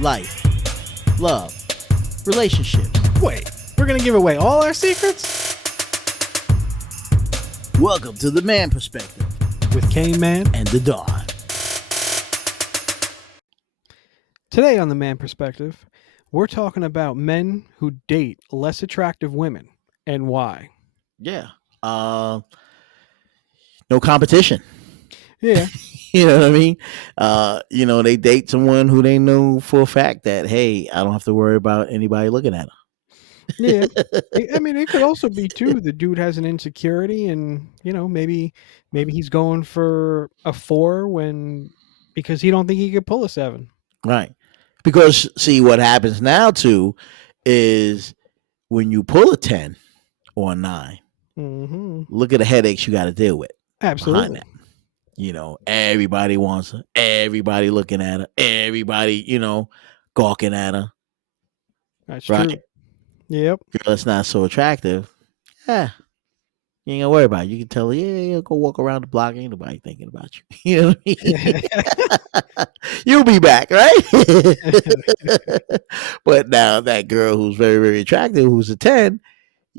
life, love, relationships. Wait, we're gonna give away all our secrets? Welcome to the Man Perspective With Kman and The Don. Today on the Man Perspective, we're talking about men who date less attractive women and why. Yeah. No competition. Yeah, You know what I mean? They date someone who they know for a fact that, hey, I don't have to worry about anybody looking at yeah. her. I mean, it could also be too. The dude has an insecurity, and maybe he's going for a 4 because he don't think he could pull a 7. Right. Because, see, what happens now, too, is when you pull a 10 or a 9, Mm-hmm. look at the headaches you got to deal with behind Absolutely. that. Everybody wants her. Everybody looking at her. Everybody, gawking at her. That's Right? true. Yep. Girl that's not so attractive. Yeah. You ain't gonna worry about it. You can tell her, yeah, go walk around the block. Ain't nobody thinking about you. You know what I mean? You'll be back, right? But now that girl who's very, very attractive, who's a 10,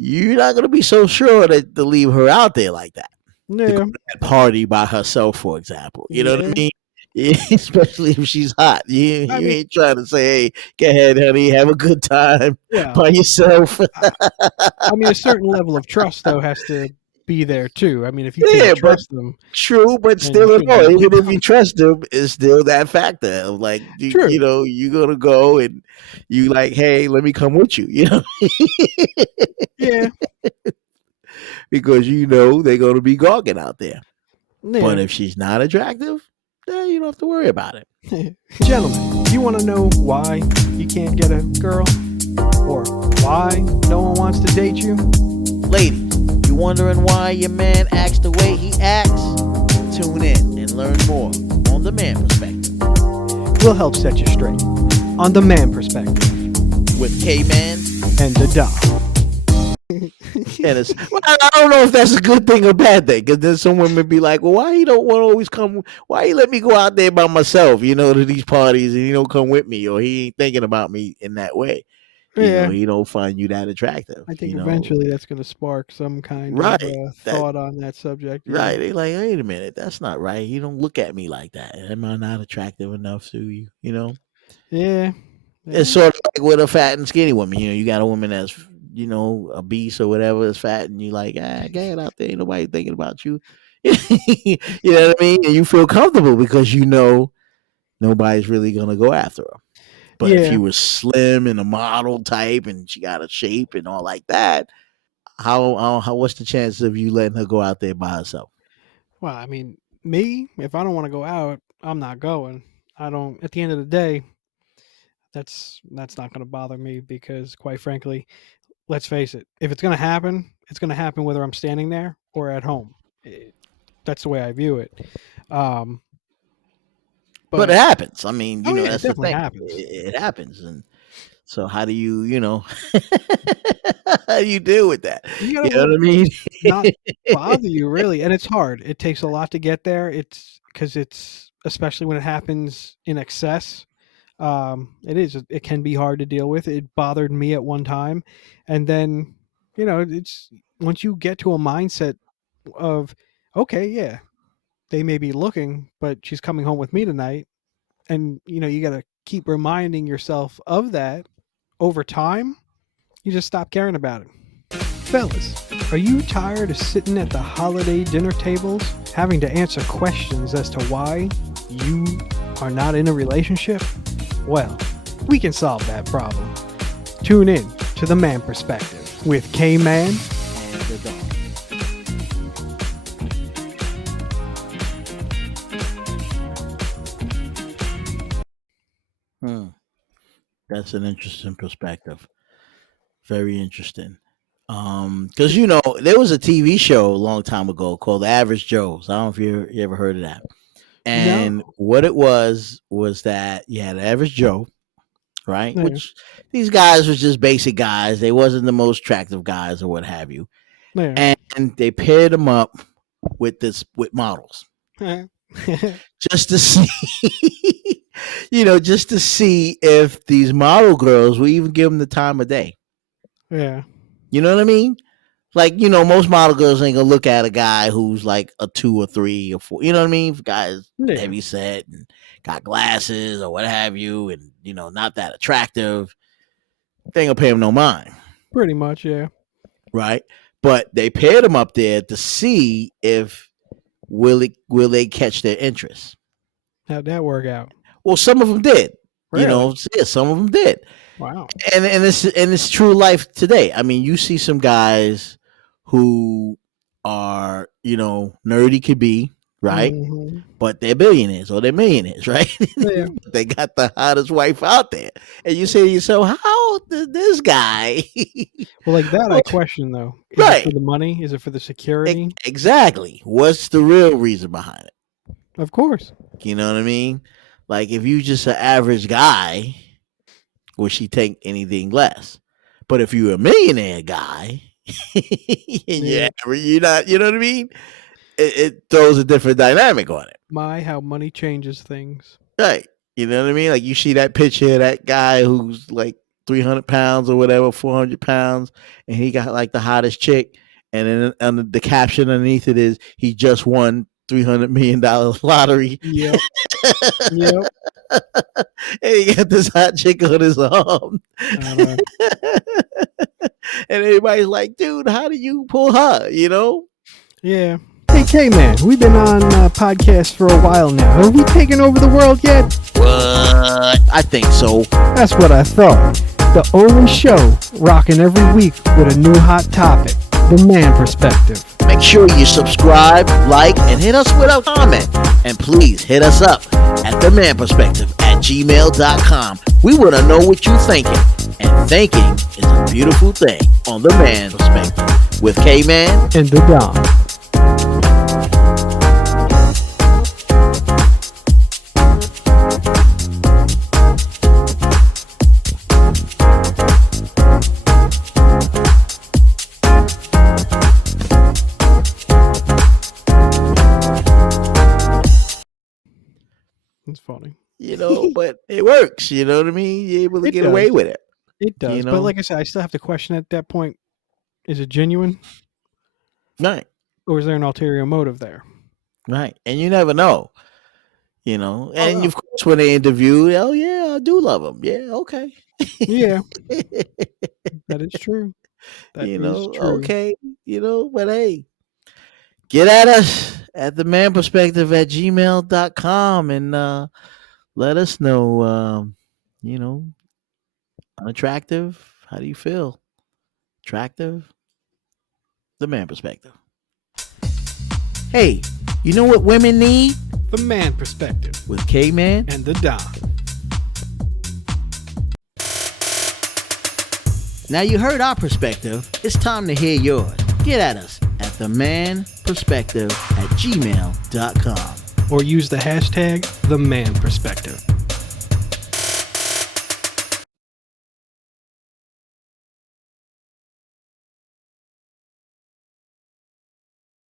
you're not gonna be so sure that to leave her out there like that. To go Yeah. to that party by herself, for example. You know what I Yeah. mean? Yeah, especially if she's hot. You I you mean, ain't trying to say, hey, go ahead, honey, have a good time well, by yourself. I mean, a certain level of trust though has to be there too. I mean, if you Yeah, can't but trust them, true, but then you still at shouldn't all, be even going if you out. trust them, it's still that factor of like True. you're gonna go and you like, hey, let me come with you, Yeah. because they're gonna be gawking out there. Yeah. But if she's not attractive, then you don't have to worry about it. Gentlemen, you want to know why you can't get a girl, or why no one wants to date you? Ladies, you wondering why your man acts the way he acts? Tune in and learn more on the Man Perspective We'll help set you straight on the Man Perspective with Kman and The Don. and I don't know if that's a good thing or bad thing, because then some women be like, well, why you don't want to always come? Why you let me go out there by myself, to these parties, and you don't come with me, or he ain't thinking about me in that way. Yeah, He don't find you that attractive. I think eventually that's going to spark some kind of Right? That thought on that subject. Yeah. right? They like, wait a minute, that's not right. You don't look at me like that. Am I not attractive enough to you? Yeah. It's Yeah. sort of like with a fat and skinny woman. You got a woman that's obese or whatever is fat, and you like, get out there. Ain't nobody thinking about you. You know what I mean? And you feel comfortable because nobody's really gonna go after her. But if Yeah. you were slim and a model type, and she got a shape and all like that, how what's the chances of you letting her go out there by herself? Well, I mean, me, if I don't want to go out, I'm not going. I don't. At the end of the day, that's not going to bother me because, quite frankly, let's face it, if it's going to happen, it's going to happen whether I'm standing there or at home. That's the way I view it. Um, But it but happens. I mean, oh yeah, it that's the definitely thing. happens. It happens, and so how do you how do you deal with that? You got You to know let what I it mean? not bother you really, and it's hard. It takes a lot to get there. It's because it's especially when it happens in excess. It can be hard to deal with. It bothered me at one time, and then it's once you get to a mindset of okay, yeah, they may be looking, but she's coming home with me tonight, and you got to keep reminding yourself of that over time. You just stop caring about it. Fellas, are you tired of sitting at the holiday dinner tables having to answer questions as to why you are not in a relationship? Well, we can solve that problem. Tune in to The Man Perspective with K-Man And the Don. That's an interesting perspective. Very interesting. Because there was a TV show a long time ago called Average Joe's. I don't know if you ever heard of that. And No. what it was that you had Average Joe, right? Yeah. Which these guys was just basic guys. They wasn't the most attractive guys or what have you. Yeah. And they paired them up with models Yeah. just to see just to see if these model girls will even give him the time of day. Yeah. You know what I mean? Like, most model girls ain't gonna look at a guy who's like a 2 or 3 or 4. You know what I mean? If a guy's Yeah. heavy set and got glasses or what have you, and not that attractive, they ain't gonna pay him no mind, Pretty much, yeah. right? But they paired him up there to see if will they catch their interest. How'd that work out? Well, some of them did. Really? Yeah, some of them did. Wow. And it's true life today. I mean, you see some guys who are nerdy could be, right, Hmm. but they're billionaires or they're millionaires, right? Yeah. They got the hottest wife out there, and you say to yourself, how did this guy? Well, like that, I question though. Is it for Right, the money? Is it for the security? exactly. What's the real reason behind it? Of course. You know what I mean? Like, if you just an average guy, will she take anything less? But if you're a millionaire guy, Yeah. you're not. You know what I mean? It throws a different dynamic on it, How money changes things. right? You know what I mean? Like, you see that picture of that guy who's like 300 pounds or whatever, 400 pounds, and he got like the hottest chick, and then under the caption underneath it is he just won $300 million lottery. Yep. Yep. And he got this hot chick on his arm. I know. And everybody's like, dude, how do you pull her? Yeah. Hey, Kman, we've been on podcasts for a while now. Have we taken over the world yet? What? I think so. That's what I thought. The only show rocking every week with a new hot topic. The Man Perspective. Make sure you subscribe, like, and hit us with a comment. And please hit us up at themanperspective@gmail.com. We want to know what you're thinking. And thinking is a beautiful thing on The Man Perspective with Kman and The Don. It's funny. But it works. You know what I mean? You're able to It get does. away with it. It does. But like I said, I still have to question at that point, is it genuine? Right. Or is there an ulterior motive there? Right. And you never know. And no. of course, when they interview, oh, yeah, I do love him. Yeah, okay. Yeah. That is true. That is true. Okay. But hey, get at us at themanperspective@gmail.com and let us know, unattractive. How do you feel? Attractive? The Man Perspective. Hey, you know what women need? The Man Perspective with Kman and The Don. Now you heard our perspective. It's time to hear yours. Get at us at themanperspective@gmail.com. Or use the hashtag The Man Perspective.